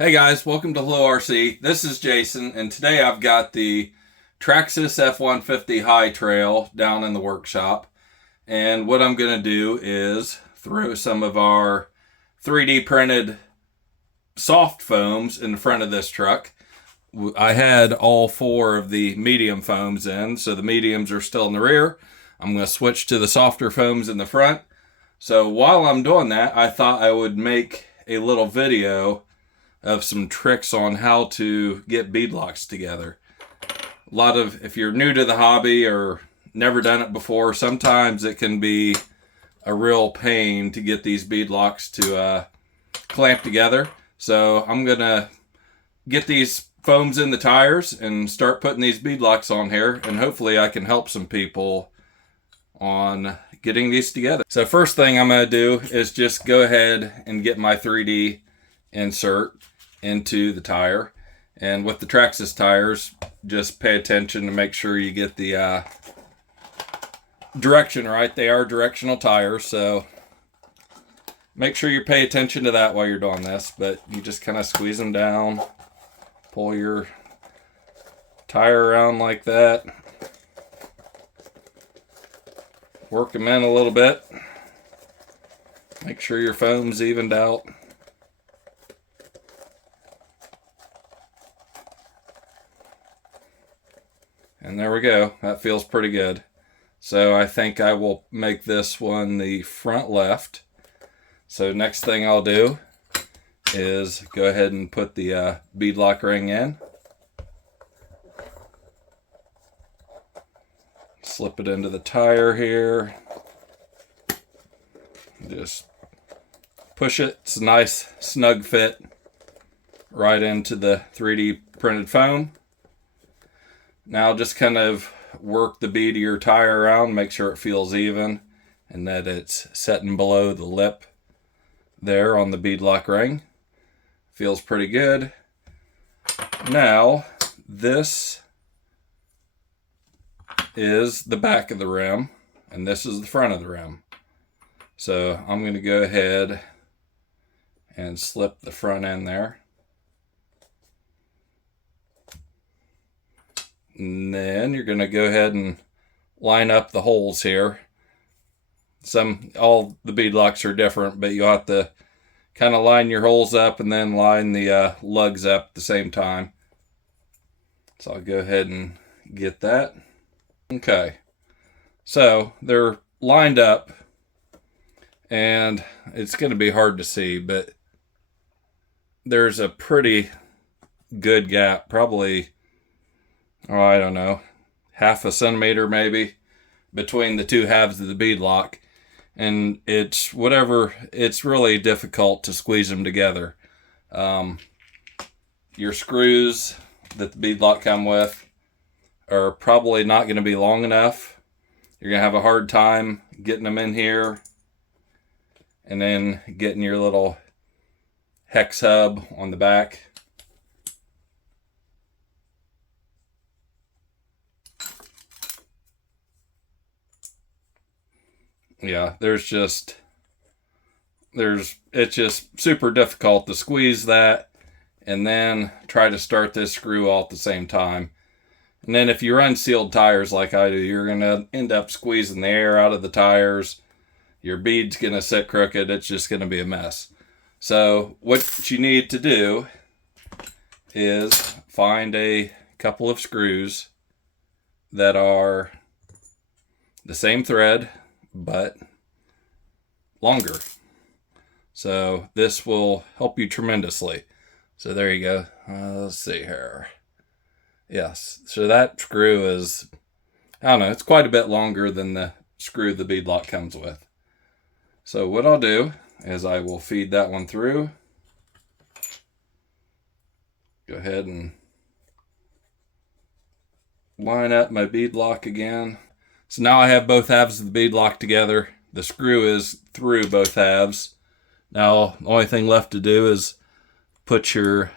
Hey guys, welcome to Hello RC. This is Jason, and today I've got the Traxxas F-150 High Trail down in the workshop. And what I'm going to do is throw some of our 3D printed soft foams in the front of this truck. I had all four of the medium foams in, so the mediums are still in the rear. I'm going to switch to the softer foams in the front. So while I'm doing that, I thought I would make a little video of some tricks on how to get beadlocks together. If you're new to the hobby or never done it before, sometimes it can be a real pain to get these beadlocks to clamp together. So I'm gonna get these foams in the tires and start putting these beadlocks on here, and hopefully I can help some people on getting these together. So first thing I'm gonna do is just go ahead and get my 3D insert into the tire. And with the Traxxas tires, just pay attention to make sure you get the direction right. They are directional tires, so make sure you pay attention to that while you're doing this. But you just kind of squeeze them down, pull your tire around like that, work them in a little bit, make sure your foam's evened out. And there we go. That feels pretty good. So I think I will make this one the front left. So next thing I'll do is go ahead and put the beadlock ring in. Slip it into the tire here. Just push it. It's a nice snug fit right into the 3D printed foam. Now just kind of work the bead of your tire around, make sure it feels even and that it's setting below the lip there on the beadlock ring. Feels pretty good. Now this is the back of the rim and this is the front of the rim. So I'm going to go ahead and slip the front end there. And then you're going to go ahead and line up the holes here. All the beadlocks are different, but you'll have to kind of line your holes up and then line the lugs up at the same time. So I'll go ahead and get that. Okay, so they're lined up, and it's going to be hard to see, but there's a pretty good gap, probably, oh, I don't know, half a centimeter maybe, between the two halves of the beadlock. And it's really difficult to squeeze them together. Your screws that the beadlock come with are probably not going to be long enough. You're going to have a hard time getting them in here and then getting your little hex hub on the back. Yeah, it's just super difficult to squeeze that and then try to start this screw all at the same time. And then if you run sealed tires like I do, you're going to end up squeezing the air out of the tires. Your bead's going to sit crooked. It's just going to be a mess. So what you need to do is find a couple of screws that are the same thread but longer. So this will help you tremendously. So there you go. Let's see here. Yes, so that screw is, I don't know, it's quite a bit longer than the screw the beadlock comes with. So what I'll do is I will feed that one through. Go ahead and line up my beadlock again. So now I have both halves of the beadlock together. The screw is through both halves. Now the only thing left to do is put your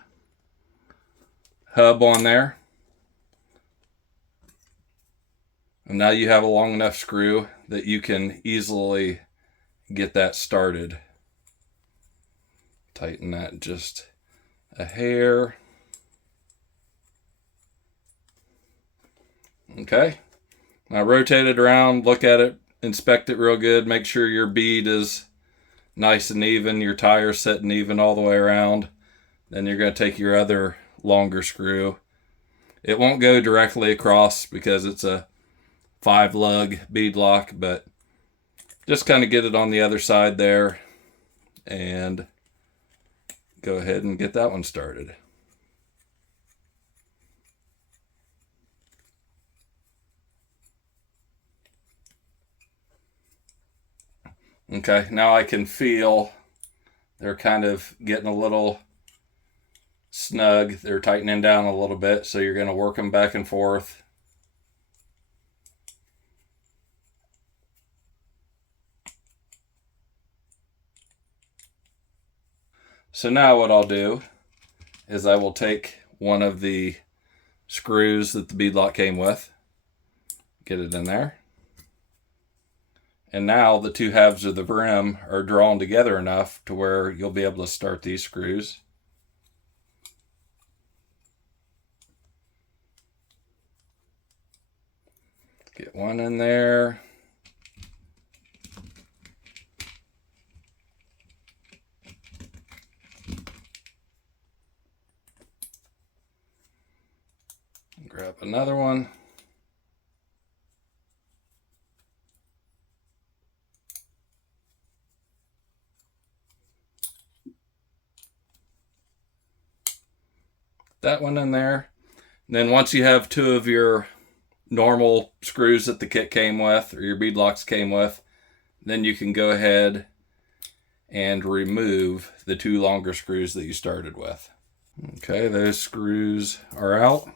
hub on there. And now you have a long enough screw that you can easily get that started. Tighten that just a hair. Okay. Now rotate it around, look at it, inspect it real good, make sure your bead is nice and even, your tire's sitting even all the way around. Then you're going to take your other longer screw. It won't go directly across because it's a 5-lug bead lock, but just kind of get it on the other side there and go ahead and get that one started. Okay, now I can feel they're kind of getting a little snug. They're tightening down a little bit, so you're going to work them back and forth. So now what I'll do is I will take one of the screws that the bead lock came with, get it in there. And now the two halves of the rim are drawn together enough to where you'll be able to start these screws. Get one in there. Grab another one. That one in there. And then once you have two of your normal screws that the kit came with, or your bead locks came with, then you can go ahead and remove the two longer screws that you started with. Okay, those screws are out.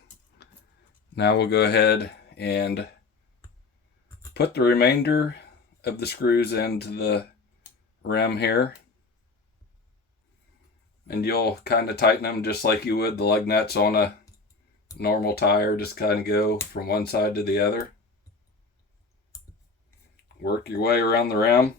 Now we'll go ahead and put the remainder of the screws into the rim here. And you'll kind of tighten them just like you would the lug nuts on a normal tire. Just kind of go from one side to the other. Work your way around the rim.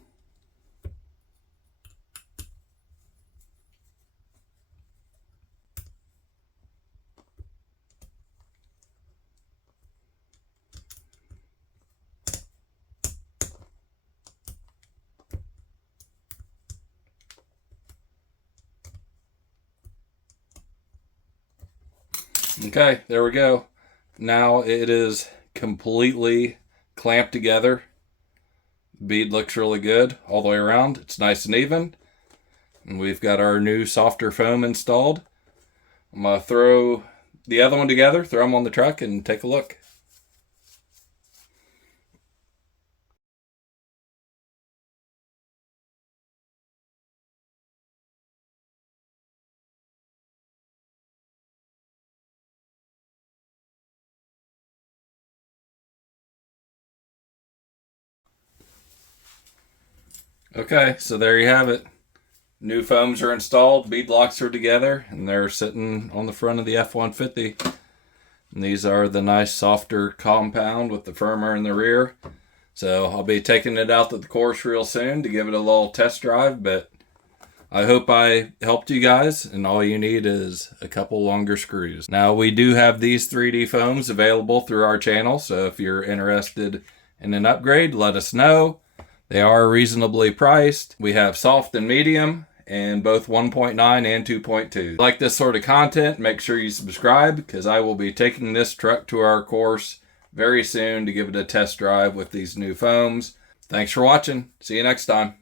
Okay, there we go. Now it is completely clamped together. The bead looks really good all the way around. It's nice and even. And we've got our new softer foam installed. I'm going to throw the other one together, throw them on the truck, and take a look. Okay, so there you have it. New foams are installed, bead locks are together, and they're sitting on the front of the F-150. And these are the nice softer compound with the firmer in the rear. So I'll be taking it out to the course real soon to give it a little test drive, but I hope I helped you guys, and all you need is a couple longer screws. Now we do have these 3D foams available through our channel, so if you're interested in an upgrade, let us know. They are reasonably priced. We have soft and medium, and both 1.9 and 2.2. If you like this sort of content, make sure you subscribe, because I will be taking this truck to our course very soon to give it a test drive with these new foams. Thanks for watching. See you next time.